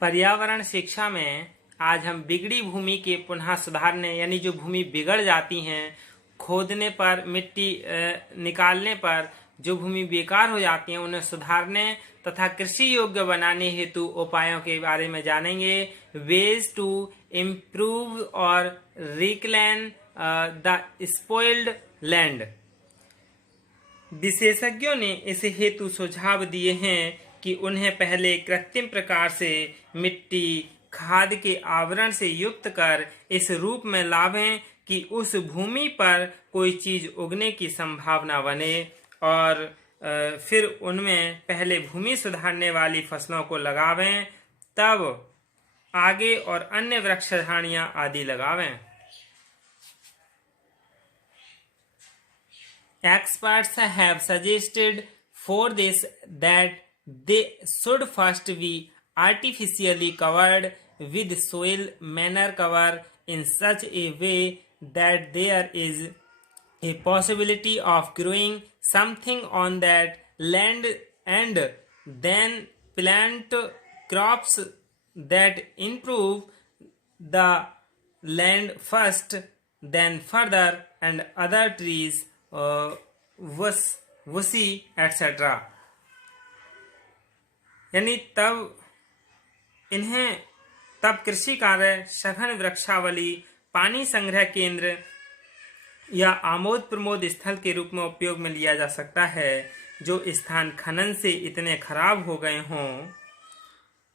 पर्यावरण शिक्षा में आज हम बिगड़ी भूमि के पुनः सुधारने यानी जो भूमि बिगड़ जाती हैं, खोदने पर मिट्टी निकालने पर जो भूमि बेकार हो जाती हैं उन्हें सुधारने तथा कृषि योग्य बनाने हेतु उपायों के बारे में जानेंगे। वेज टू इम्प्रूव और रिक्लेम द स्पॉइल्ड लैंड। विशेषज्ञों ने इस हेतु सुझाव दिए हैं कि उन्हें पहले कृत्रिम प्रकार से मिट्टी खाद के आवरण से युक्त कर इस रूप में लावें कि उस भूमि पर कोई चीज उगने की संभावना बने और फिर उनमें पहले भूमि सुधारने वाली फसलों को लगावें, तब आगे और अन्य वृक्ष झाड़ियां आदि लगावें। Experts have suggested for this that they should first be artificially covered with soil manure cover in such a way that there is a possibility of growing something on that land, and then plant crops that improve the land first, then further, and other trees, वसी etcetera. यानी तब कृषि कार्य सघन वृक्षावली, पानी संग्रह केंद्र या आमोद प्रमोद स्थल के रूप में उपयोग में लिया जा सकता है जो स्थान खनन से इतने खराब हो गए हों,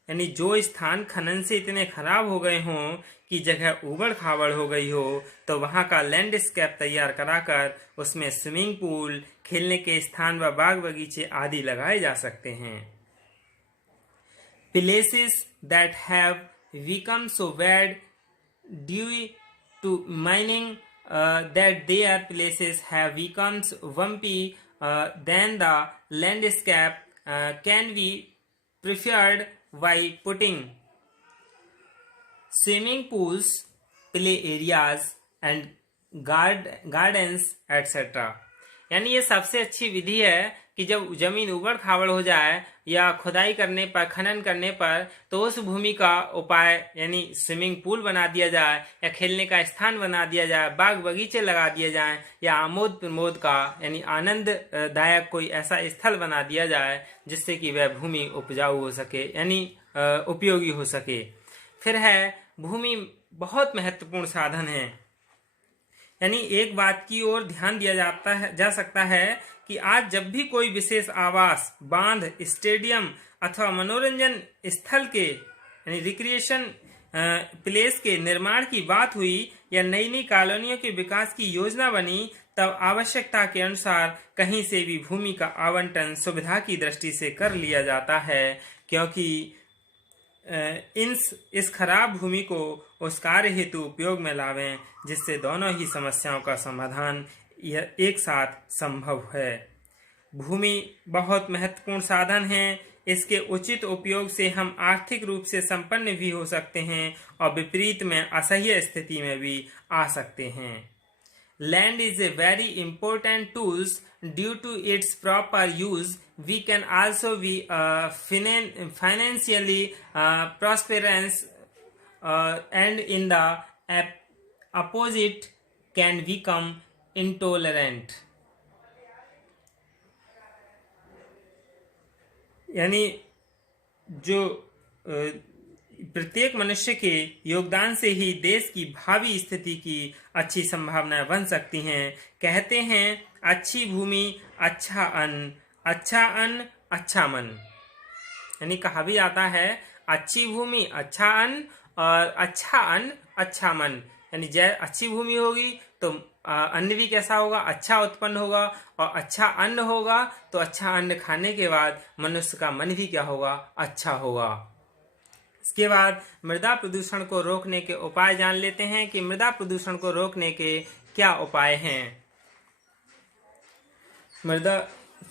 यानी जो स्थान खनन से इतने खराब हो गए हों कि जगह उबड़ खाबड़ हो गई हो, तो वहां का लैंडस्केप तैयार कराकर उसमें स्विमिंग पूल, खेलने के स्थान व बाग बगीचे आदि लगाए जा सकते हैं। Places that have become so bad due to mining that their places have become swampy, then the landscape can be preferred by putting swimming pools, play areas and gardens etc. यानी ये सबसे अच्छी विधि है कि जब जमीन उबड़ खाबड़ हो जाए या खुदाई करने पर, खनन करने पर, तो उस भूमि का उपाय यानी स्विमिंग पूल बना दिया जाए या खेलने का स्थान बना दिया जाए, बाग बगीचे लगा दिए जाएं या आमोद प्रमोद का यानी आनंददायक कोई ऐसा स्थल बना दिया जाए जिससे कि वह भूमि उपजाऊ हो सके यानी उपयोगी हो सके। फिर है भूमि बहुत महत्वपूर्ण साधन है। यानी एक बात की ओर ध्यान दिया जा सकता है कि आज जब भी कोई विशेष आवास, बांध, स्टेडियम अथवा मनोरंजन स्थल के यानी रिक्रिएशन प्लेस के निर्माण की बात हुई या नई नई कॉलोनियों के विकास की योजना बनी, तब आवश्यकता के अनुसार कहीं से भी भूमि का आवंटन सुविधा की दृष्टि से कर लिया जाता है, क्योंकि इस खराब भूमि को उस कार्य हेतु उपयोग में लावें जिससे दोनों ही समस्याओं का समाधान यह एक साथ संभव है। भूमि बहुत महत्वपूर्ण साधन है। इसके उचित उपयोग से हम आर्थिक रूप से संपन्न भी हो सकते हैं और विपरीत में असह्य स्थिति में भी आ सकते हैं। Land is a very important tool. Due to its proper use, we can also be financially prosperous, and in the opposite can become intolerant. यानी जो प्रत्येक मनुष्य के योगदान से ही देश की भावी स्थिति की अच्छी संभावनाएं बन सकती हैं। कहते हैं अच्छी भूमि अच्छा अन्न, अच्छा अन्न अच्छा मन। यानी कहा भी जाता है अच्छी भूमि अच्छा अन्न और अच्छा अन्न अच्छा मन। यानी अच्छी भूमि होगी तो अन्न भी कैसा होगा, अच्छा उत्पन्न होगा, और अच्छा अन्न होगा तो अच्छा अन्न खाने के बाद मनुष्य का मन भी क्या होगा, अच्छा होगा। इसके बाद मृदा प्रदूषण को रोकने के उपाय जान लेते हैं कि मृदा प्रदूषण को रोकने के क्या उपाय हैं।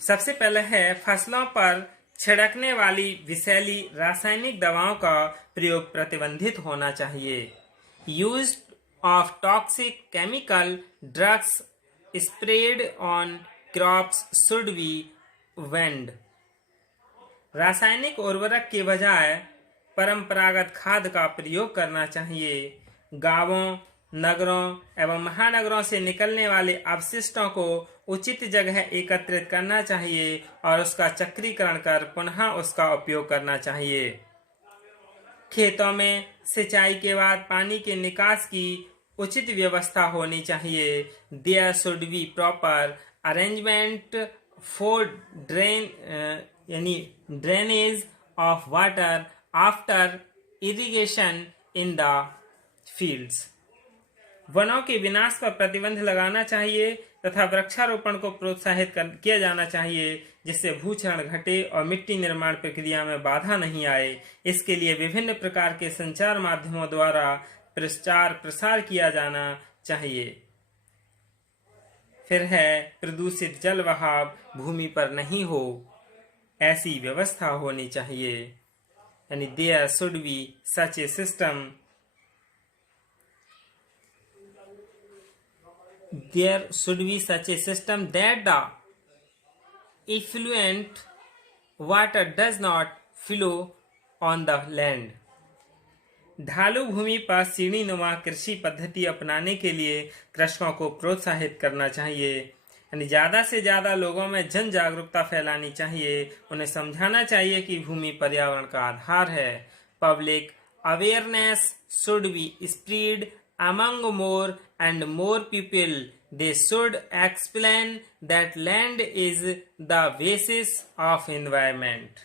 सबसे पहले है फसलों पर छिड़कने वाली विषैली रासायनिक दवाओं का प्रयोग प्रतिबंधित होना चाहिए। Use of toxic chemical drugs spread on crops should be banned. रासायनिक उर्वरक के बजाय परंपरागत खाद का प्रयोग करना चाहिए। गांवों, नगरों एवं महानगरों से निकलने वाले अपशिष्टों को उचित जगह एकत्रित करना चाहिए और उसका चक्रीकरण कर पुनः उसका उपयोग करना चाहिए। खेतों में सिंचाई के बाद पानी के निकास की उचित व्यवस्था होनी चाहिए। There should be proper arrangement for drainage of water after irrigation in the fields. वनों के विनाश पर प्रतिबंध लगाना चाहिए तथा वृक्षारोपण को प्रोत्साहित किया जाना चाहिए, जिससे भूक्षरण घटे और मिट्टी निर्माण प्रक्रिया में बाधा नहीं आए। इसके लिए विभिन्न प्रकार के संचार माध्यमों द्वारा प्रचार प्रसार किया जाना चाहिए। फिर है प्रदूषित जल बहाव भूमि पर नहीं हो, ऐसी व्यवस्था होनी चाहिए। यानी there should be such a system, there should be such a system that the effluent water does not flow on the land. ढालू भूमि पर सीढ़ीनुमा कृषि पद्धति अपनाने के लिए कृषकों को प्रोत्साहित करना चाहिए। यानी ज्यादा से ज्यादा लोगों में जन जागरूकता फैलानी चाहिए। उन्हें समझाना चाहिए कि भूमि पर्यावरण का आधार है। Public awareness should be spread among more and more people. They should explain that land is the basis of environment.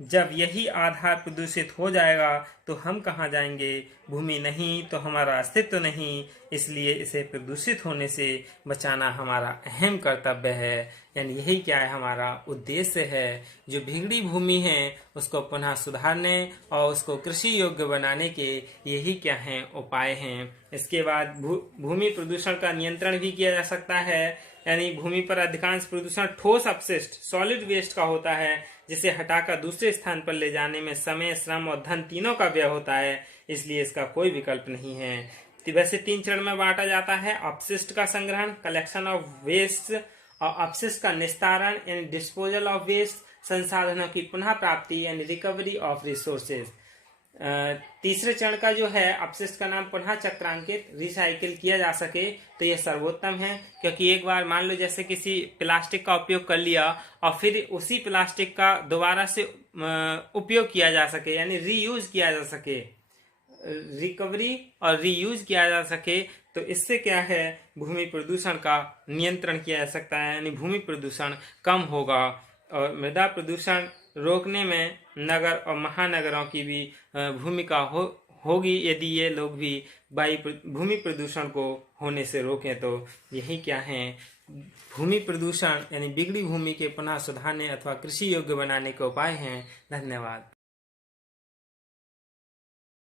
जब यही आधार प्रदूषित हो जाएगा तो हम कहाँ जाएंगे? भूमि नहीं तो हमारा अस्तित्व नहीं। इसलिए इसे प्रदूषित होने से बचाना हमारा अहम कर्तव्य है। यानी यही क्या है, हमारा उद्देश्य है। जो बिगड़ी भूमि है उसको पुनः सुधारने और उसको कृषि योग्य बनाने के यही क्या हैं उपाय हैं। इसके बाद भूमि प्रदूषण का नियंत्रण भी किया जा सकता है। यानी भूमि पर अधिकांश प्रदूषण ठोस अपशिष्ट सॉलिड वेस्ट का होता है, जिसे हटाकर दूसरे स्थान पर ले जाने में समय, श्रम और धन तीनों का व्यय होता है। इसलिए इसका कोई विकल्प नहीं है। तो वैसे 3 चरण में बांटा जाता है। अपशिष्ट का संग्रहण, कलेक्शन ऑफ वेस्ट, और अपशिष्ट का निस्तारण यानी डिस्पोजल ऑफ वेस्ट, संसाधनों की पुनः प्राप्ति यानी रिकवरी ऑफ रिसोर्सेज। तीसरे चरण का जो है अपशिष्ट का नाम पुनः चक्रांकित, रिसाइकिल किया जा सके तो यह सर्वोत्तम है। क्योंकि एक बार मान लो जैसे किसी प्लास्टिक का उपयोग कर लिया और फिर उसी प्लास्टिक का दोबारा से उपयोग किया जा सके, यानी रीयूज किया जा सके, रिकवरी और रीयूज किया जा सके, तो इससे क्या है, भूमि प्रदूषण का नियंत्रण किया जा सकता है। यानी भूमि प्रदूषण कम होगा और मृदा प्रदूषण रोकने में नगर और महानगरों की भी भूमिका होगी यदि ये लोग भी भूमि प्रदूषण को होने से रोकें। तो यही क्या है, भूमि प्रदूषण यानी बिगड़ी भूमि के पुनः सुधारने अथवा कृषि योग्य बनाने के उपाय हैं। धन्यवाद।